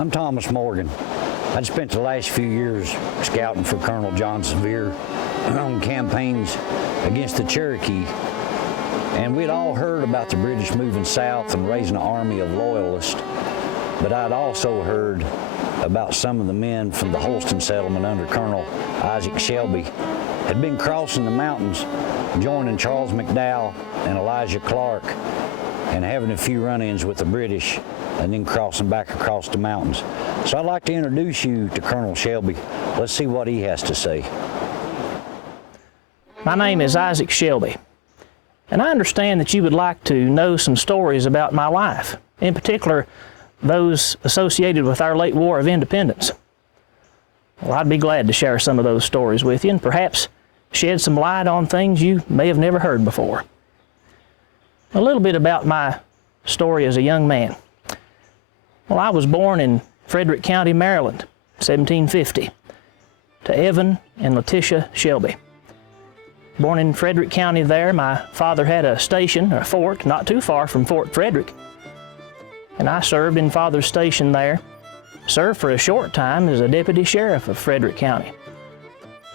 I'm Thomas Morgan. I'd spent the last few years scouting for Colonel John Sevier on campaigns against the Cherokee, and we'd all heard about the British moving south and raising an army of loyalists, but I'd also heard about some of the men from the Holston settlement under Colonel Isaac Shelby had been crossing the mountains, joining Charles McDowell and Elijah Clark, and having a few run-ins with the British, and then crossing back across the mountains. So I'd like to introduce you to Colonel Shelby. Let's see what he has to say. My name is Isaac Shelby, and I understand that you would like to know some stories about my life, in particular those associated with our late War of Independence. Well, I'd be glad to share some of those stories with you and perhaps shed some light on things you may have never heard before. A little bit about my story as a young man. Well, I was born in Frederick County, Maryland, 1750, to Evan and Letitia Shelby. Born in Frederick County there, my father had a station, a fort, not too far from Fort Frederick, and I served in Father's station there, served for a short time as a deputy sheriff of Frederick County.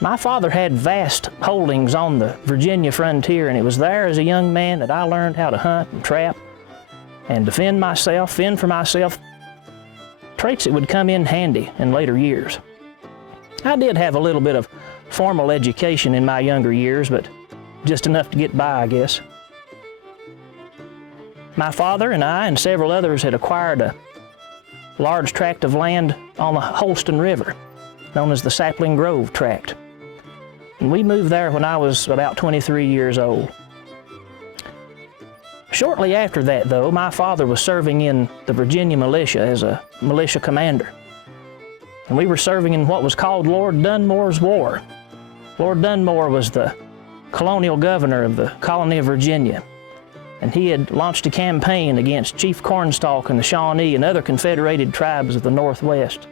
My father had vast holdings on the Virginia frontier, and it was there as a young man that I learned how to hunt and trap and defend myself, fend for myself, traits that would come in handy in later years. I did have a little bit of formal education in my younger years, but just enough to get by, I guess. My father and I and several others had acquired a large tract of land on the Holston River, known as the Sapling Grove Tract. And we moved there when I was about 23 years old. Shortly after that, though, my father was serving in the Virginia militia as a militia commander. And we were serving in what was called Lord Dunmore's War. Lord Dunmore was the colonial governor of the colony of Virginia, and he had launched a campaign against Chief Cornstalk and the Shawnee and other confederated tribes of the Northwest.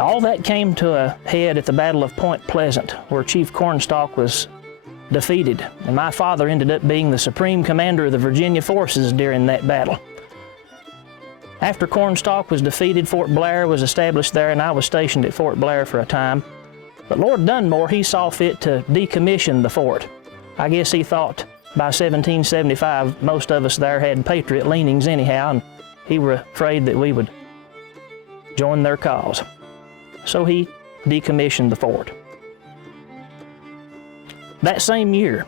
All that came to a head at the Battle of Point Pleasant, where Chief Cornstalk was defeated, and my father ended up being the supreme commander of the Virginia forces during that battle. After Cornstalk was defeated, Fort Blair was established there, and I was stationed at Fort Blair for a time. But Lord Dunmore, he saw fit to decommission the fort. I guess he thought by 1775 most of us there had Patriot leanings anyhow, and he were afraid that we would join their cause. So he decommissioned the fort. That same year,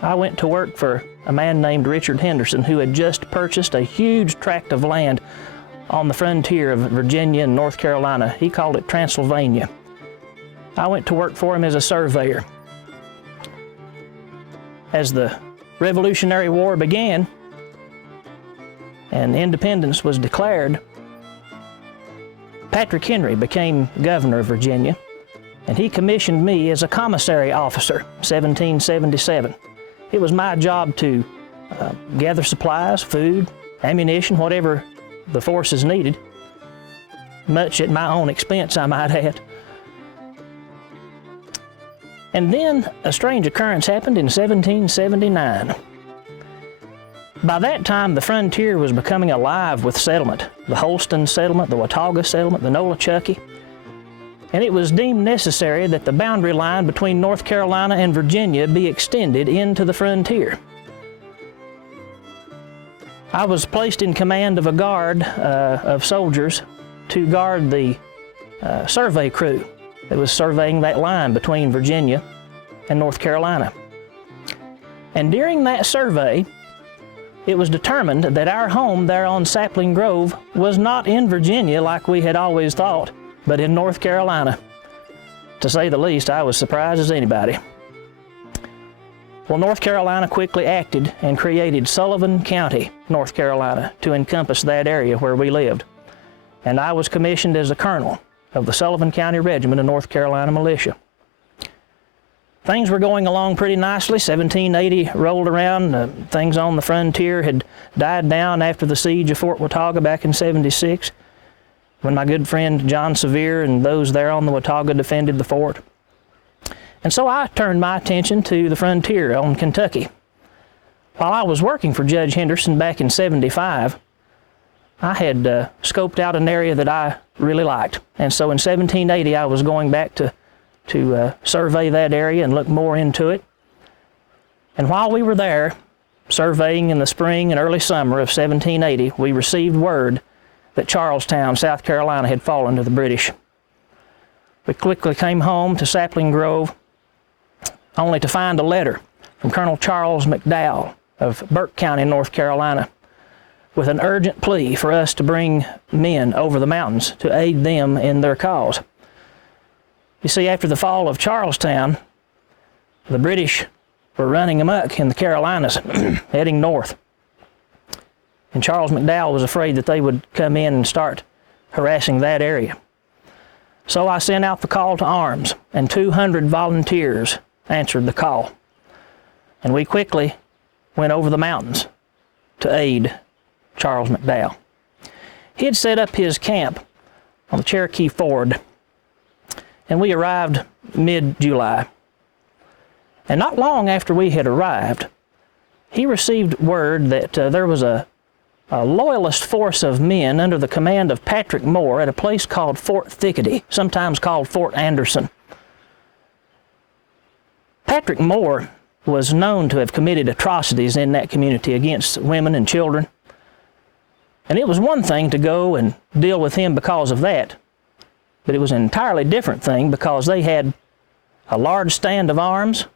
I went to work for a man named Richard Henderson, who had just purchased a huge tract of land on the frontier of Virginia and North Carolina. He called it Transylvania. I went to work for him as a surveyor. As the Revolutionary War began and independence was declared, Patrick Henry became governor of Virginia, and he commissioned me as a commissary officer, 1777. It was my job to gather supplies, food, ammunition, whatever the forces needed, much at my own expense, I might add. And then a strange occurrence happened in 1779. By that time, the frontier was becoming alive with settlement. The Holston settlement, the Watauga settlement, the Nolichucky. And it was deemed necessary that the boundary line between North Carolina and Virginia be extended into the frontier. I was placed in command of a guard of soldiers to guard the survey crew that was surveying that line between Virginia and North Carolina. And during that survey, it was determined that our home there on Sapling Grove was not in Virginia like we had always thought, but in North Carolina. To say the least, I was surprised as anybody. Well, North Carolina quickly acted and created Sullivan County, North Carolina, to encompass that area where we lived. And I was commissioned as a colonel of the Sullivan County Regiment of North Carolina Militia. Things were going along pretty nicely. 1780 rolled around. Things on the frontier had died down after the siege of Fort Watauga back in '76, when my good friend John Sevier and those there on the Watauga defended the fort. And so I turned my attention to the frontier on Kentucky. While I was working for Judge Henderson back in '75, I had scoped out an area that I really liked. And so in 1780, I was going back to survey that area and look more into it. And while we were there, surveying in the spring and early summer of 1780, we received word that Charlestown, South Carolina, had fallen to the British. We quickly came home to Sapling Grove, only to find a letter from Colonel Charles McDowell of Burke County, North Carolina, with an urgent plea for us to bring men over the mountains to aid them in their cause. You see, after the fall of Charlestown, the British were running amok in the Carolinas, heading north. And Charles McDowell was afraid that they would come in and start harassing that area. So I sent out the call to arms, and 200 volunteers answered the call. And we quickly went over the mountains to aid Charles McDowell. He had set up his camp on the Cherokee Ford, and we arrived mid-July. And not long after we had arrived, he received word that there was a loyalist force of men under the command of Patrick Moore at a place called Fort Thickety, sometimes called Fort Anderson. Patrick Moore was known to have committed atrocities in that community against women and children. And it was one thing to go and deal with him because of that, but it was an entirely different thing because they had a large stand of arms,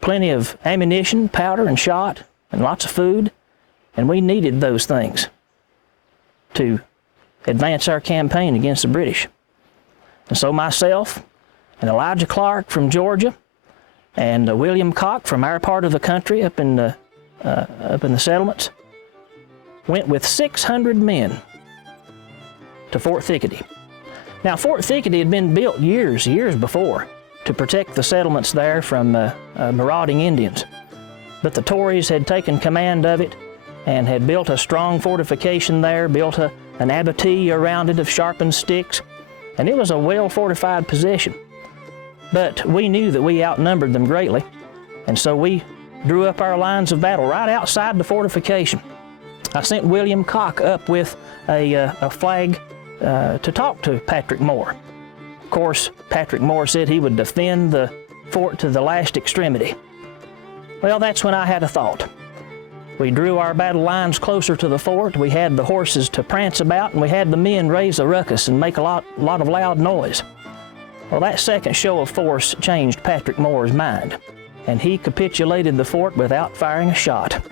plenty of ammunition, powder and shot, and lots of food, and we needed those things to advance our campaign against the British. And so myself and Elijah Clark from Georgia and William Cock from our part of the country up in the settlements went with 600 men to Fort Thickety. Now, Fort Thickety had been built years before to protect the settlements there from marauding Indians. But the Tories had taken command of it and had built a strong fortification there, built an abattis around it of sharpened sticks, and it was a well-fortified position. But we knew that we outnumbered them greatly, and so we drew up our lines of battle right outside the fortification. I sent William Cock up with a flag to talk to Patrick Moore. Of course, Patrick Moore said he would defend the fort to the last extremity. Well, that's when I had a thought. We drew our battle lines closer to the fort, we had the horses to prance about, and we had the men raise a ruckus and make a lot of loud noise. Well, that second show of force changed Patrick Moore's mind, and he capitulated the fort without firing a shot.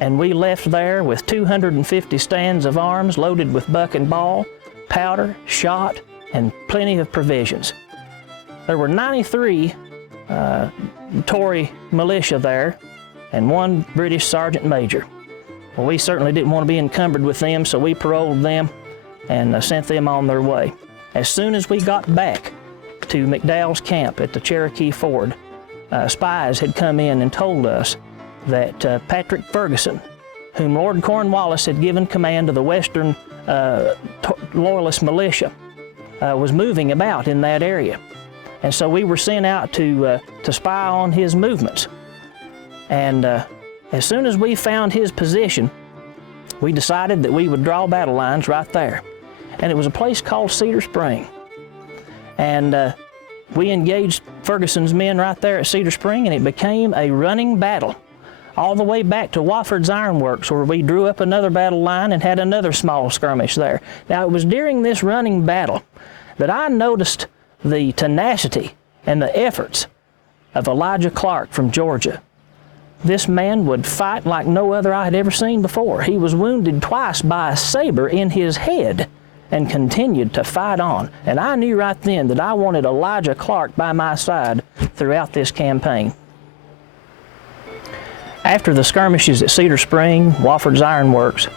And we left there with 250 stands of arms loaded with buck and ball, powder, shot, and plenty of provisions. There were 93 Tory militia there and 1 British sergeant major. Well, we certainly didn't want to be encumbered with them, so we paroled them and sent them on their way. As soon as we got back to McDowell's camp at the Cherokee Ford, spies had come in and told us that Patrick Ferguson, whom Lord Cornwallis had given command of the Western Loyalist militia, was moving about in that area. And so we were sent out to spy on his movements. And as soon as we found his position, we decided that we would draw battle lines right there. And it was a place called Cedar Spring. And we engaged Ferguson's men right there at Cedar Spring, and it became a running battle all the way back to Wofford's Iron Works, where we drew up another battle line and had another small skirmish there. Now, it was during this running battle that I noticed the tenacity and the efforts of Elijah Clark from Georgia. This man would fight like no other I had ever seen before. He was wounded twice by a saber in his head and continued to fight on. And I knew right then that I wanted Elijah Clark by my side throughout this campaign. After the skirmishes at Cedar Spring, Wofford's Iron Works,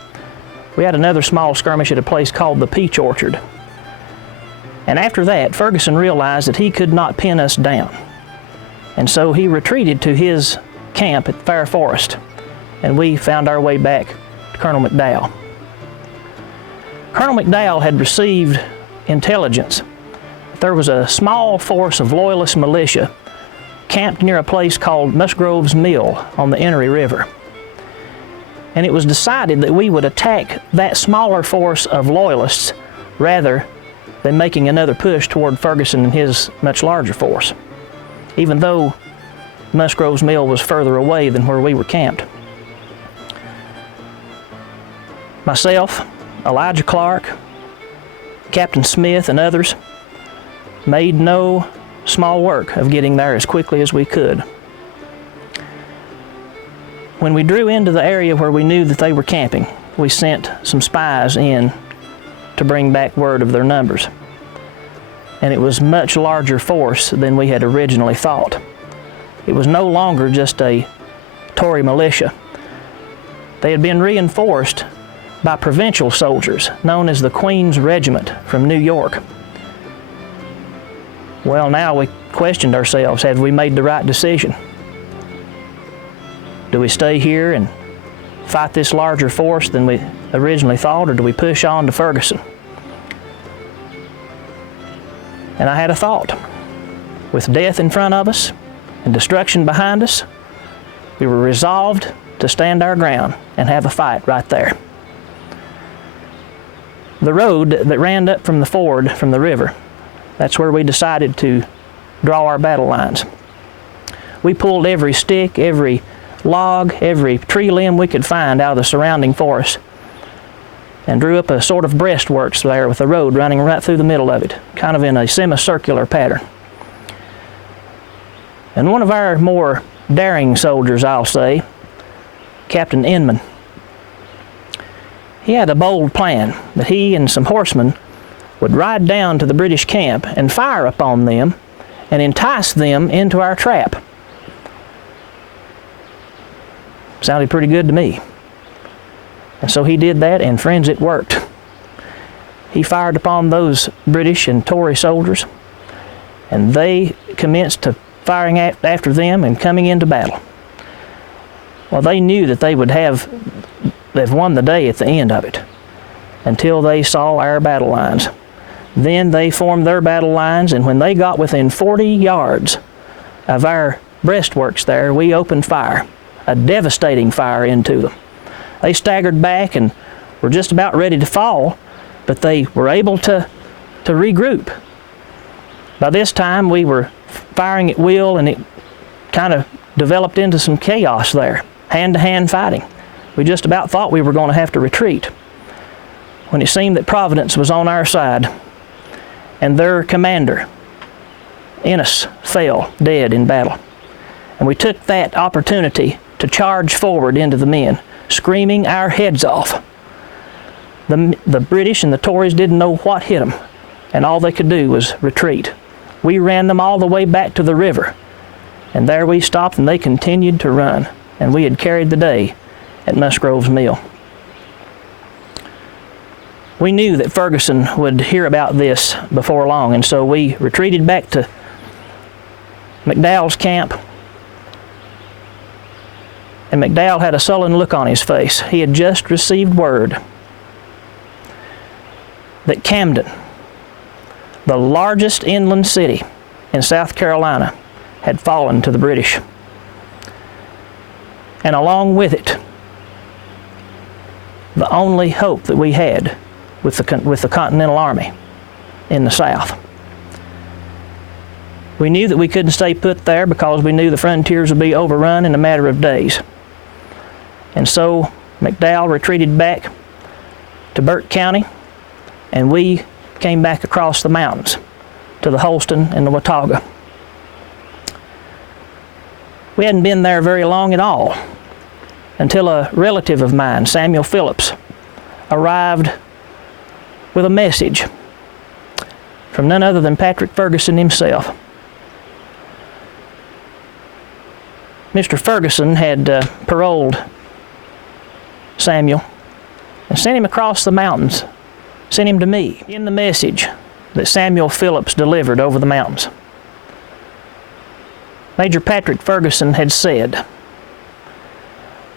we had another small skirmish at a place called the Peach Orchard. And after that, Ferguson realized that he could not pin us down. And so he retreated to his camp at Fair Forest, and we found our way back to Colonel McDowell. Colonel McDowell had received intelligence that there was a small force of Loyalist militia camped near a place called Musgrove's Mill on the Enoree River. and it was decided that we would attack that smaller force of loyalists rather than making another push toward Ferguson and his much larger force, even though Musgrove's Mill was further away than where we were camped. Myself, Elijah Clark, Captain Smith, and others made no small work of getting there as quickly as we could. When we drew into the area where we knew that they were camping, we sent some spies in to bring back word of their numbers. And it was much larger force than we had originally thought. It was no longer just a Tory militia. They had been reinforced by provincial soldiers known as the Queen's Regiment from New York. Well, now we questioned ourselves, had we made the right decision? Do we stay here and fight this larger force than we originally thought, or do we push on to Ferguson? And I had a thought. With death in front of us and destruction behind us, we were resolved to stand our ground and have a fight right there. The road that ran up from the ford from the river, that's where we decided to draw our battle lines. We pulled every stick, every log, every tree limb we could find out of the surrounding forest and drew up a sort of breastworks there with the road running right through the middle of it, kind of in a semicircular pattern. And one of our more daring soldiers, I'll say, Captain Inman, he had a bold plan that he and some horsemen would ride down to the British camp and fire upon them and entice them into our trap. Sounded pretty good to me. And so he did that, and friends, it worked. He fired upon those British and Tory soldiers, and they commenced to firing after them and coming into battle. Well, they knew that they would have won the day at the end of it until they saw our battle lines. Then they formed their battle lines, and when they got within 40 yards of our breastworks there, we opened fire, a devastating fire into them. They staggered back and were just about ready to fall, but they were able to regroup. By this time, we were firing at will, and it kind of developed into some chaos there, hand-to-hand fighting. We just about thought we were going to have to retreat when it seemed that Providence was on our side, and their commander, Ennis, fell dead in battle. And we took that opportunity to charge forward into the men, screaming our heads off. The British and the Tories didn't know what hit them, and all they could do was retreat. We ran them all the way back to the river, and there we stopped, and they continued to run, and we had carried the day at Musgrove's Mill. We knew that Ferguson would hear about this before long, and so we retreated back to McDowell's camp. And McDowell had a sullen look on his face. He had just received word that Camden, the largest inland city in South Carolina, had fallen to the British. And along with it, the only hope that we had with the Continental Army in the South. We knew that we couldn't stay put there because we knew the frontiers would be overrun in a matter of days. And so McDowell retreated back to Burke County, and we came back across the mountains to the Holston and the Watauga. We hadn't been there very long at all until a relative of mine, Samuel Phillips, arrived with a message from none other than Patrick Ferguson himself. Mr. Ferguson had paroled Samuel and sent him across the mountains, sent him to me. In the message that Samuel Phillips delivered over the mountains, Major Patrick Ferguson had said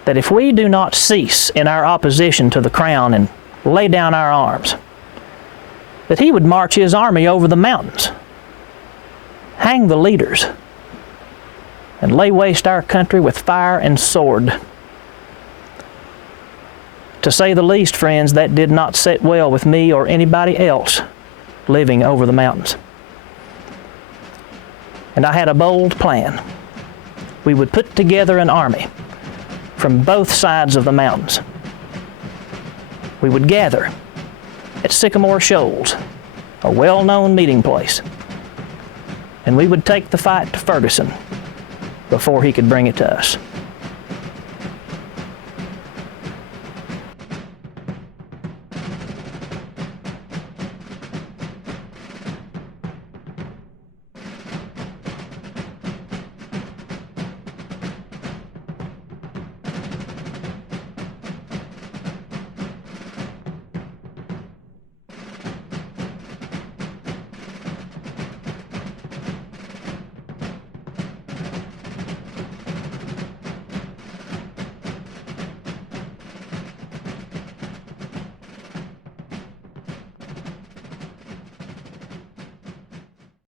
that if we do not cease in our opposition to the Crown and lay down our arms, that he would march his army over the mountains, hang the leaders, and lay waste our country with fire and sword. To say the least, friends, that did not sit well with me or anybody else living over the mountains. And I had a bold plan. We would put together an army from both sides of the mountains. We would gather at Sycamore Shoals, a well-known meeting place, and we would take the fight to Ferguson before he could bring it to us.